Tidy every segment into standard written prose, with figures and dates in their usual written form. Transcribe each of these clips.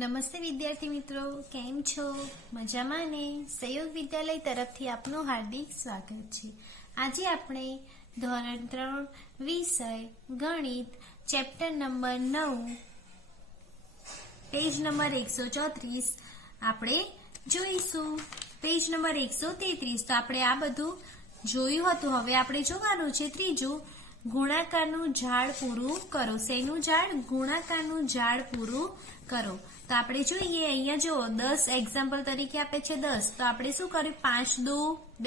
નમસ્તે વિદ્યાર્થી મિત્રો, કેમ છો? મજામાં ને? સહયોગ વિદ્યાલય તરફથી આપનું હાર્દિક સ્વાગત છે. આજે આપણે ધોરણ 3 વિષય ગણિત ચેપ્ટર નંબર 9 પેજ નંબર 134 આપણે જોઈશું. પેજ નંબર 133 તો આપણે આ બધું જોયું હતું. હવે આપણે જોવાનું છે ત્રીજું, ગુણાકારનું ઝાડ પૂરું કરો. શેનું ઝાડ? ગુણાકારનું ઝાડ પૂરું કરો. તો આપણે જોઈએ અહીંયા જો 10 એક્ઝામ્પલ તરીકે આપે છે 10. તો આપણે શું કર્યું? 5 દુ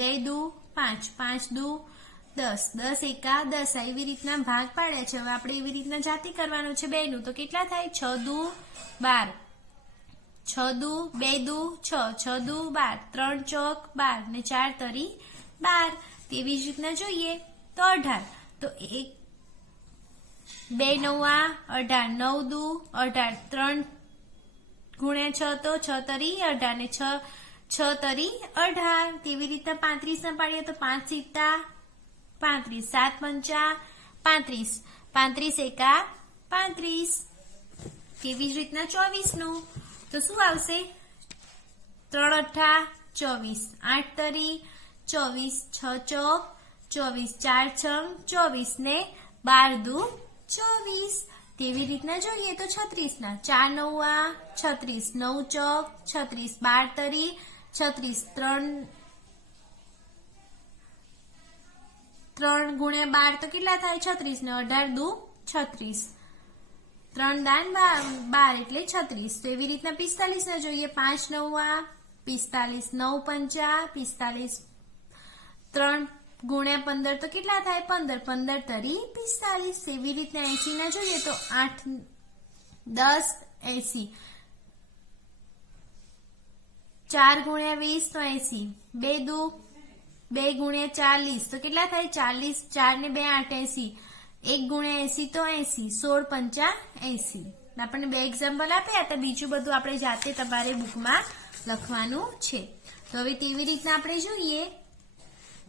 2 દુ 5, 5 દુ 10, 10 એકા 10 એવી રીતના ભાગ પાડ્યા છે. હવે આપણે એવી રીતના જાતે કરવાનું છે 2 નું. તો કેટલા થાય? 6 દુ 12, 6 દુ 2 દુ 6, 6 દુ 12, 3 ચોક 12 ને 4 તરી 12. તેવી જ રીતના જોઈએ તો 18. તો 1 2 નવા 18, 9 દુ 18, 3 ગુણ્યા 6 તો 6 તરી 18 ને 6 તરી 18. તેવી રીતના 35 ના પાડીએ તો 5 સિત્તા 35, 7 પંચા 35, 35 એકા 35. તેવી જ રીતના 24 નું. તો શું આવશે? 3 અઠ્ઠા 24, 8 તરી 24, 6 ચોક 24, 4 છમ 24 ને 12 દુ 24. તેવી રીતના જોઈએ તો 36 ના 4 નવા 36, 9 ચોક 36, 12 તરી 36, 3 ગુણ્યા 12 તો કેટલા થાય? 36 ને 18 દુ 36, 3 દાન 12 એટલે 36. તો એવી રીતના 45 ના જોઈએ. 5 નવા 45, 9 પંચા 45, 3 ગુણ્યા 15 તો કેટલા થાય? 15, 15 તરી 45. એવી રીતના 80 ના જોઈએ તો 8 10 80, 4 ગુણ્યા 20 તો 80, 2 દુ 2 ગુણ્યા 40 તો કેટલા થાય? 40, 4 ને 2 8 80, 1 ગુણ્યા 80 તો 80, 16 પંચા 80. આપણને 2 એક્ઝામ્પલ આપ્યા હતા. બીજું બધું આપણે જાતે તમારે બુકમાં લખવાનું છે. તો હવે તેવી રીતના આપણે જોઈએ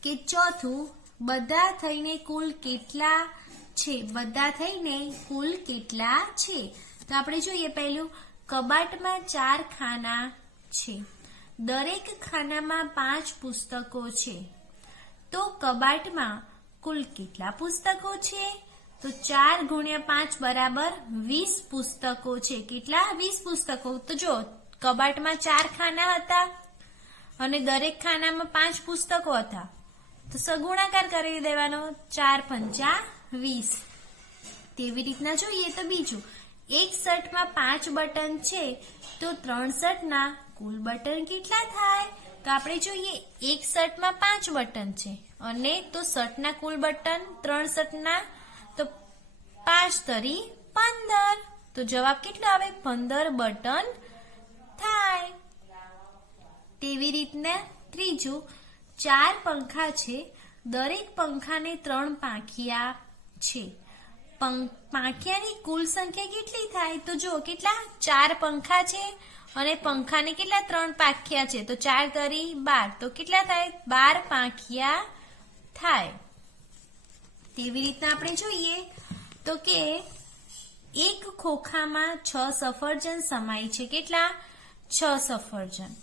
કે ચોથું, બધા થઈને કુલ કેટલા છે? બધા થઈને કુલ કેટલા છે? તો આપણે જોઈએ પહેલું, કબાટમાં 4 ખાના છે. દરેક ખાનામાં 5 પુસ્તકો છે. તો કબાટમાં કુલ કેટલા પુસ્તકો છે? તો 4 ગુણ્યા 5 બરાબર 20 પુસ્તકો છે. કેટલા? 20 પુસ્તકો. તો જો કબાટમાં 4 ખાના હતા અને દરેક ખાનામાં 5 પુસ્તકો હતા. તો સગુણાકાર કરી દેવાનો. 4 પંચા 20. તેવી રીતના જોઈએ તો બીજું, એક શર્ટમાં 5 બટન છે. તો 3 શર્ટના કુલ બટન કેટલા થાય? તો આપણે જોઈએ એક શર્ટમાં 5 બટન છે અને તો શર્ટના કુલ બટન 3 શર્ટના તો 5 તરી 15. તો જવાબ કેટલો આવે? 15 બટન થાય. તેવી રીતના ત્રીજું, 4 પંખા છે. દરેક પંખાને 3 પાંખિયા છે. પાંખિયાની કુલ સંખ્યા કેટલી થાય? તો જો કેટલા? 4 પંખા છે અને પંખાને કેટલા? 3 પાંખિયા છે. તો 4 તરી 12 તો કેટલા થાય? 12 પાંખિયા થાય. તેવી રીતના આપણે જોઈએ તો કે એક ખોખામાં 6 સફરજન સમાય છે. કેટલા? 6 સફરજન.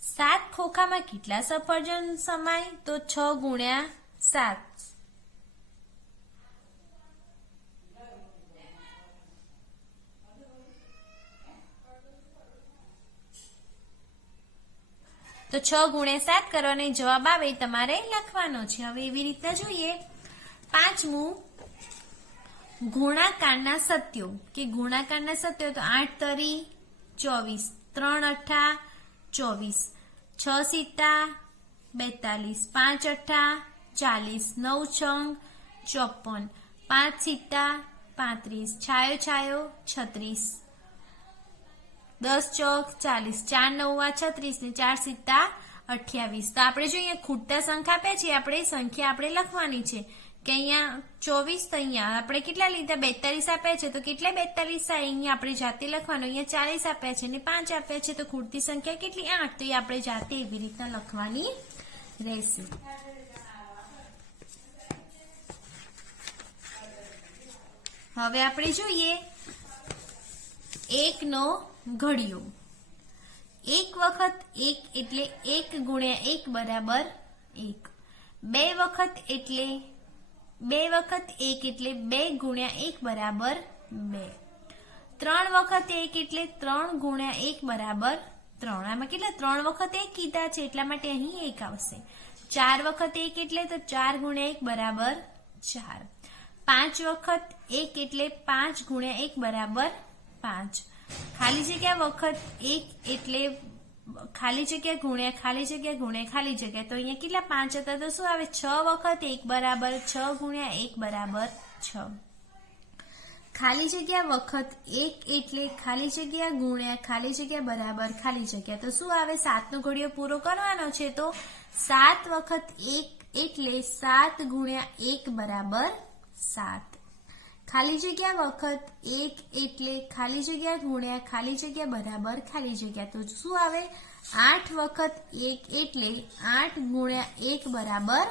7 ખોખામાં કેટલા સફરજન સમાય? તો 6 ગુણ્યા 7. તો 6 ગુણ્યા 7 કરવાનો જવાબ આવે તમારે લખવાનો છે. હવે એવી રીતના જોઈએ પાંચમું, ગુણાકારના સત્યો. કે ગુણાકારના સત્યો તો 8 તરી 24, 3 અઠ્ઠા 24, 6 સિત્તા 42, 5 અઠ્ઠા 40, 9 છંગ 54, 5 સિત્તા 35, છાયો છાયો 36, 10 ચોક 40, 4 નવા 36 ને 4 સિત્તા 28. તો આપણે જોઈએ ખૂટતા સંખ્યા આપે છે. આપણે સંખ્યા આપણે લખવાની છે કે અહીંયા 24 તો અહીંયા આપણે કેટલા લીધા? 42 આપ્યા છે. તો કેટલા 42 થાય? અહીંયા આપણે જાતે લખવાનું. અહીંયા 40 આપ્યા છે અને 5 આપ્યા છે. તો ખૂટતી સંખ્યા કેટલી? 8. તો એ આપણે જાતે એવી રીતના લખવાની રહેશે. હવે આપણે જોઈએ 1 નો ઘડીઓ. 1 વખત 1 એટલે 1 ગુણ્યા 1 બરાબર 1. 2 વખત 1 એટલે 2 ગુણ્યા 1 બરાબર 2. 3 વખત 1 એટલે 3 ગુણ્યા 1 બરાબર 3. આમાં કેટલા 3 વખત 1 કીધા છે એટલા માટે અહીં 1 આવશે. 4 વખત 1 એટલે તો 4 ગુણ્યા 1 બરાબર 4. 5 વખત 1 એટલે 5 ગુણ્યા 1 બરાબર 5. ખાલી જગ્યા વખત 1 એટલે ખાલી જગ્યા ગુણ્યા ખાલી જગ્યા ગુણ્યા ખાલી જગ્યા. તો અહીંયા કેટલા 5 હતા તો શું આવે 6 વખત 1 બરાબર 6 ગુણ્યા 1 બરાબર 6. ખાલી જગ્યા વખત 1 એટલે ખાલી જગ્યા ગુણ્યા ખાલી જગ્યા બરાબર ખાલી જગ્યા. તો શું આવે 7 નો ઘડિયો પૂરો કરવાનો છે તો 7 વખત 1 એટલે 7 ગુણ્યા 1 બરાબર 7. ખાલી જગ્યા વખત 1 એટલે ખાલી જગ્યા ગુણ્યા ખાલી જગ્યા બરાબર ખાલી જગ્યા. તો શું આવે 8 વખત 1 એટલે 8 ગુણ્યા 1 બરાબર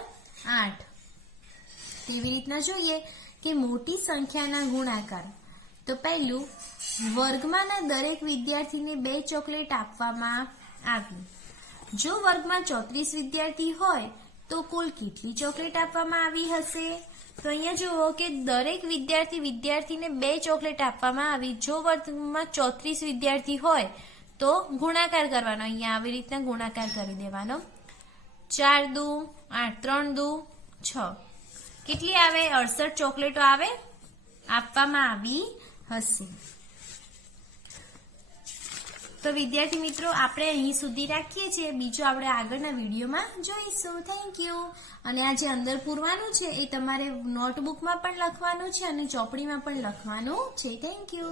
8. તેવી રીતના જોઈએ કે મોટી સંખ્યાના ગુણાકાર. તો પહેલું, વર્ગમાંના દરેક વિદ્યાર્થીને 2 ચોકલેટ આપવામાં આવી. જો વર્ગમાં 34 વિદ્યાર્થી હોય તો કુલ કેટલી ચોકલેટ આપવામાં આવી હશે? તો અહીંયા જુઓ કે દરેક વિદ્યાર્થીને 2 ચોકલેટ આપવામાં આવી. જો વર્ગમાં 34 વિદ્યાર્થી હોય તો ગુણાકાર કરવાનો. અહીંયા આવી રીતના ગુણાકાર કરી દેવાનો. 4 દુ 8, 3 દુ 6. કેટલી આવે 68 ચોકલેટો આવે આપવામાં આવી હશે. તો વિદ્યાર્થી મિત્રો આપણે અહીં સુધી રાખીએ છીએ. બીજું આપણે આગળના વિડીયોમાં જોઈશું. Thank you. અને આ જે અંદર પૂરવાનું છે એ તમારે નોટબુકમાં પણ લખવાનું છે અને ચોપડીમાં પણ લખવાનું છે. Thank you.